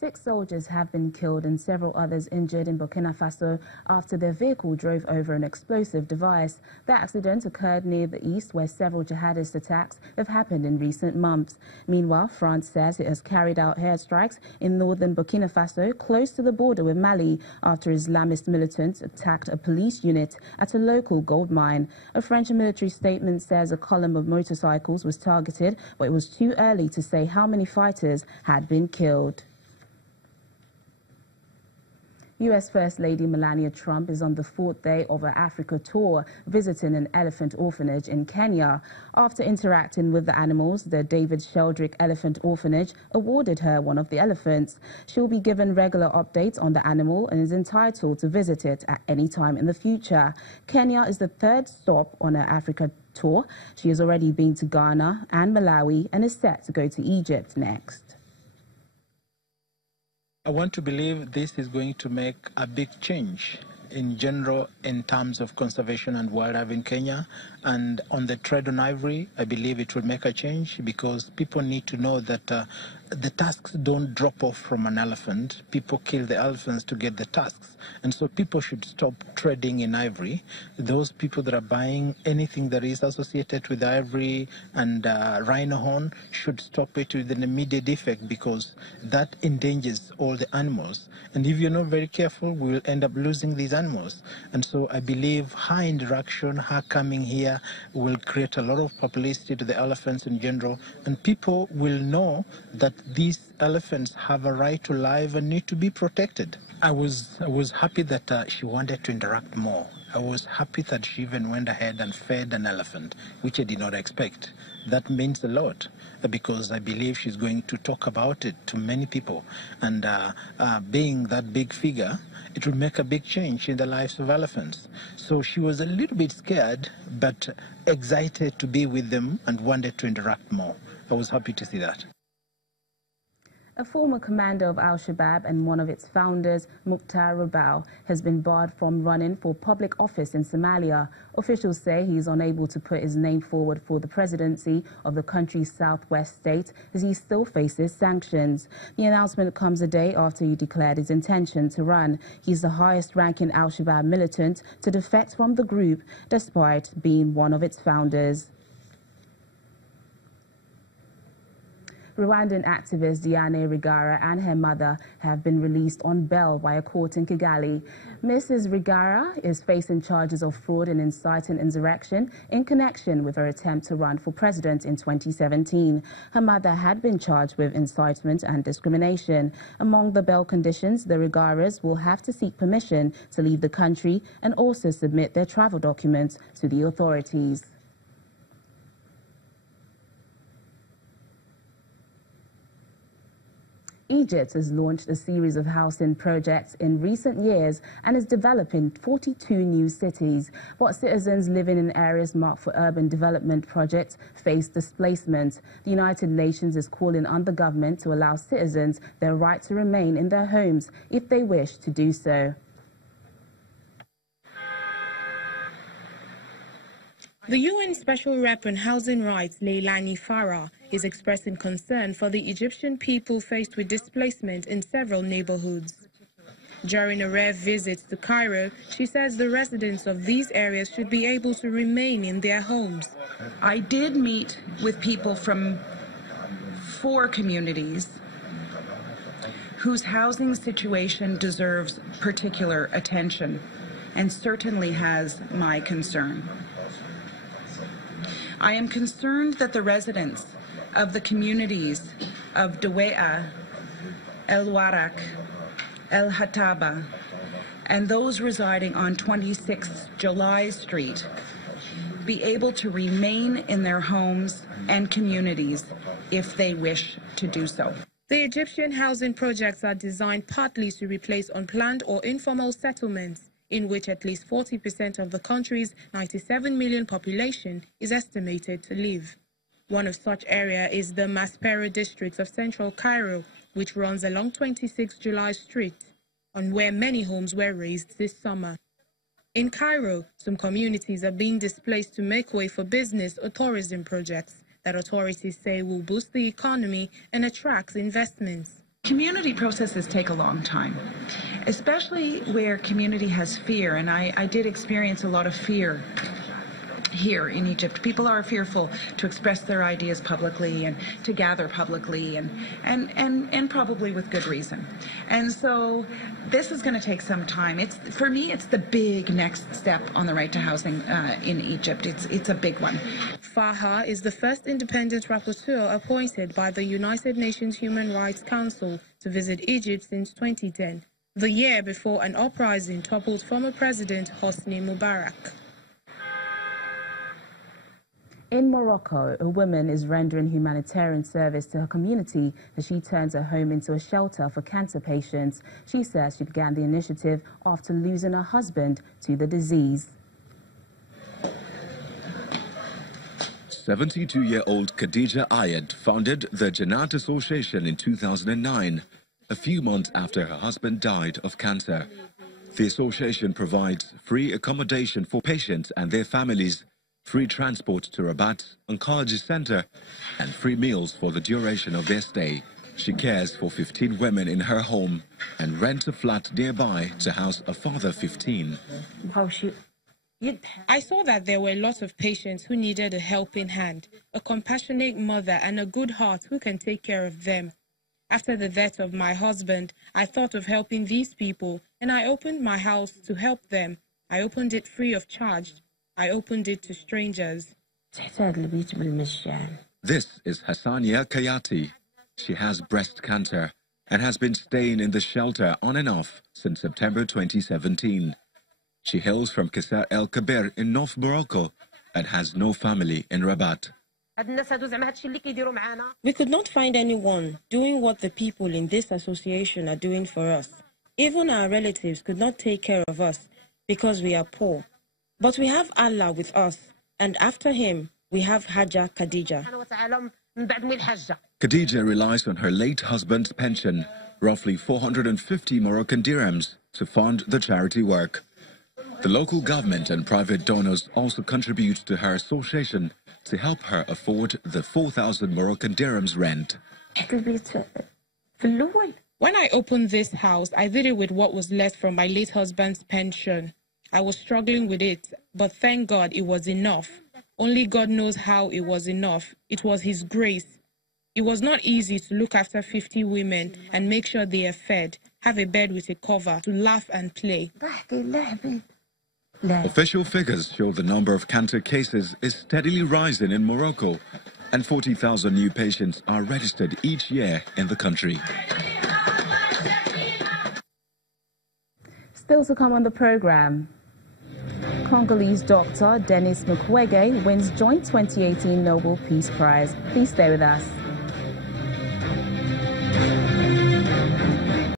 6 soldiers have been killed and several others injured in Burkina Faso after their vehicle drove over an explosive device. The accident occurred near the east, where several jihadist attacks have happened in recent months. Meanwhile, France says it has carried out airstrikes in northern Burkina Faso, close to the border with Mali, after Islamist militants attacked a police unit at a local gold mine. A French military statement says a column of motorcycles was targeted, but it was too early to say how many fighters had been killed. U.S. First Lady Melania Trump is on the 4th day of her Africa tour, visiting an elephant orphanage in Kenya. After interacting with the animals, the David Sheldrick Elephant Orphanage awarded her one of the elephants. She'll be given regular updates on the animal and is entitled to visit it at any time in the future. Kenya is the 3rd stop on her Africa tour. She has already been to Ghana and Malawi and is set to go to Egypt next. I want to believe this is going to make a big change in general in terms of conservation and wildlife in Kenya. And on the trade on ivory, I believe it will make a change because people need to know that the tusks don't drop off from an elephant. People kill the elephants to get the tusks. And so people should stop trading in ivory. Those people that are buying anything that is associated with ivory and rhino horn should stop it with an immediate effect because that endangers all the animals. And if you're not very careful, we will end up losing these animals. And so I believe her interaction, her coming here, will create a lot of publicity to the elephants in general. And people will know that these elephants have a right to life and need to be protected. I was happy that she wanted to interact more. I was happy that she even went ahead and fed an elephant, which I did not expect. That means a lot because I believe she's going to talk about it to many people. And being that big figure, it will make a big change in the lives of elephants. So she was a little bit scared, but excited to be with them and wanted to interact more. I was happy to see that. A former commander of Al-Shabaab and one of its founders, Mukhtar Rabal, has been barred from running for public office in Somalia. Officials say he is unable to put his name forward for the presidency of the country's southwest state as he still faces sanctions. The announcement comes a day after he declared his intention to run. He's the highest-ranking Al-Shabaab militant to defect from the group, despite being one of its founders. Rwandan activist Diane Rwigara and her mother have been released on bail by a court in Kigali. Mrs. Rwigara is facing charges of fraud and inciting insurrection in connection with her attempt to run for president in 2017. Her mother had been charged with incitement and discrimination. Among the bail conditions, the Rwigaras will have to seek permission to leave the country and also submit their travel documents to the authorities. Egypt has launched a series of housing projects in recent years and is developing 42 new cities. But citizens living in areas marked for urban development projects face displacement. The United Nations is calling on the government to allow citizens their right to remain in their homes if they wish to do so. The UN Special Rep on Housing Rights, Leilani Farah, is expressing concern for the Egyptian people faced with displacement in several neighborhoods. During a rare visit to Cairo, she says the residents of these areas should be able to remain in their homes. I did meet with people from 4 communities whose housing situation deserves particular attention and certainly has my concern. I am concerned that the residents of the communities of Dawea, El Warak, El Hataba, and those residing on 26 July Street be able to remain in their homes and communities if they wish to do so. The Egyptian housing projects are designed partly to replace unplanned or informal settlements, in which at least 40% of the country's 97 million population is estimated to live. One of such areas is the Maspero district of central Cairo, which runs along 26 July Street, on where many homes were raised this summer. In Cairo, some communities are being displaced to make way for business or tourism projects that authorities say will boost the economy and attract investments. Community processes take a long time, especially where community has fear, and I did experience a lot of fear here in Egypt. People are fearful to express their ideas publicly and to gather publicly, and probably with good reason. And so this is going to take some time. For me, it's the big next step on the right to housing in Egypt. It's a big one. Faha is the first independent rapporteur appointed by the United Nations Human Rights Council to visit Egypt since 2010, the year before an uprising toppled former President Hosni Mubarak. In Morocco, a woman is rendering humanitarian service to her community as she turns her home into a shelter for cancer patients. She says she began the initiative after losing her husband to the disease. 72-year-old Khadija Ayed founded the Jannat Association in 2009, a few months after her husband died of cancer. The association provides free accommodation for patients and their families, free transport to Rabat Oncology Center, and free meals for the duration of their stay. She cares for 15 women in her home and rents a flat nearby to house a further 15. I saw that there were lots of patients who needed a helping hand, a compassionate mother and a good heart who can take care of them. After the death of my husband, I thought of helping these people, and I opened my house to help them. I opened it free of charge. I opened it to strangers. This is Hassania Kayati. She has breast cancer and has been staying in the shelter on and off since September 2017. She hails from Qasr El Kabir in North Morocco and has no family in Rabat. We could not find anyone doing what the people in this association are doing for us. Even our relatives could not take care of us because we are poor. But we have Allah with us, and after him, we have Hajja Khadija. Khadija relies on her late husband's pension, roughly 450 Moroccan dirhams, to fund the charity work. The local government and private donors also contribute to her association to help her afford the 4,000 Moroccan dirhams rent. When I opened this house, I did it with what was left from my late husband's pension. I was struggling with it, but thank God it was enough. Only God knows how it was enough. It was His grace. It was not easy to look after 50 women and make sure they are fed, have a bed with a cover, to laugh and play. Official figures show the number of cancer cases is steadily rising in Morocco, and 40,000 new patients are registered each year in the country. Still to come on the program, Congolese doctor Denis Mukwege wins joint 2018 Nobel Peace Prize. Please stay with us.